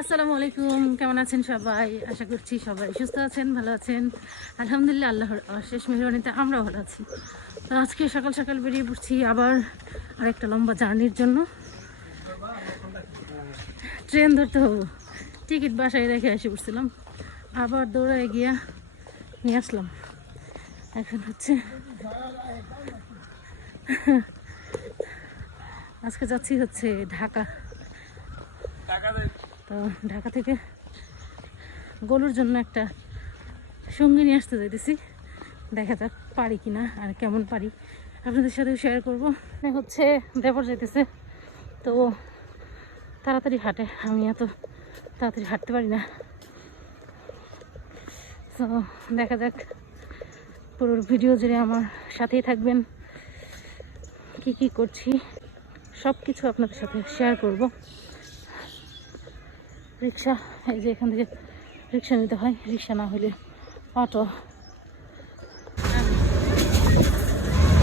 আসসালামু আলাইকুম, কেমন আছেন সবাই? আশা করছি সবাই সুস্থ আছেন, ভালো আছেন। আলহামদুলিল্লাহ, আল্লাহর অশেষ মেহরবানিতে আমরাও ভালো আছি। তো আজকে সকাল সকাল বেরিয়ে পড়ছি আবার আরেকটা লম্বা জার্নির জন্য। ট্রেন ধরতে হবো, টিকিট বাসায় রেখে এসে পড়ছিলাম, আবার দৌড়ায় গিয়া নিয়ে আসলাম। এখন হচ্ছে আজকে যাচ্ছি হচ্ছে ঢাকা। তো ঢাকা থেকে গরুর জন্য একটা সঙ্গী নিয়ে আসতে চাইতেছি, দেখা যাক পারি কিনা আর কেমন পারি আপনাদের সাথে শেয়ার করবো। হচ্ছে দেবর যাইতেছে, তো তাড়াতাড়ি হাঁটে, আমি এত তাড়াতাড়ি হাঁটতে পারি না। তো দেখা যাক, পুরো ভিডিও জুড়ে আমার সাথেই থাকবেন। কি কি করছি সব কিছু আপনাদের সাথে শেয়ার করব। রিক্সা, এই যে এখান থেকে রিক্সা নিতে হয়, রিক্সা না হলে অটো।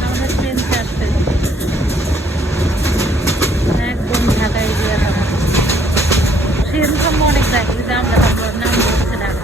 আমাদের ট্রেন আসছে একদম ঢাকায় গিয়ে থাকা। ট্রেন সম্ভব অনেক জায়গায়, যদি আমরা নাম হচ্ছে ঢাকা।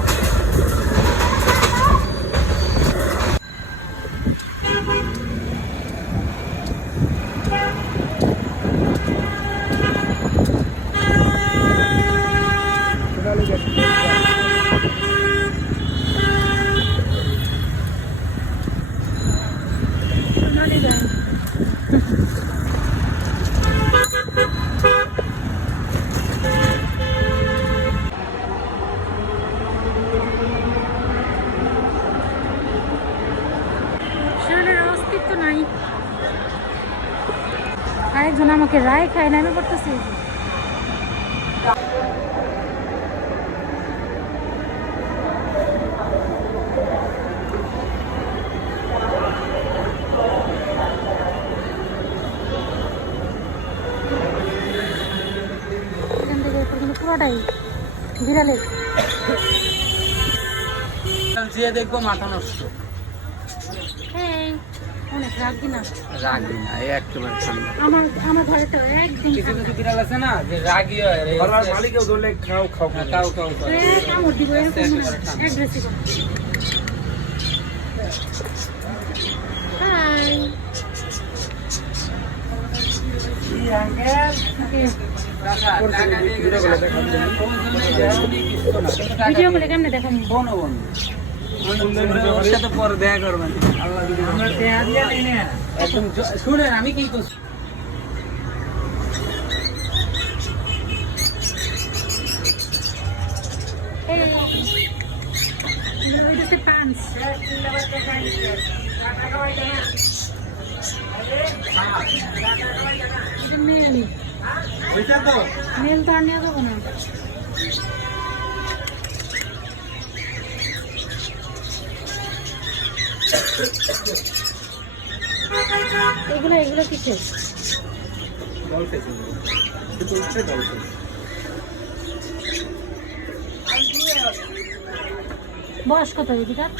অস্তিত্ব নাই, আরেকজন আমাকে রায় খায়, নামে পড়তেছি। পুরোটাই বিড়ালে দেখবো মাথা নষ্ট। অনেক রাগি না, রাগি না, একেবারে ঠান্ডা। আমার ঘরে তো একদম কিছু কিছু বিড়াল আছে না যে রাগি হয়, মালিকেও ধরলে খাও খাও খাও খাও কামড় দিব, এরকম অ্যাগ্রেসিভ। হাই ভিডিও করে কেমনে দেখাবো? ফোনও বন্ধ, ওর সাথে পরে দেখা করবেন। একদম শুনেন আমি কি করছি। মেল তো আর নিয়ে যাবো না। এগুলো এগুলো কিসের? বয়স কত এদিকার?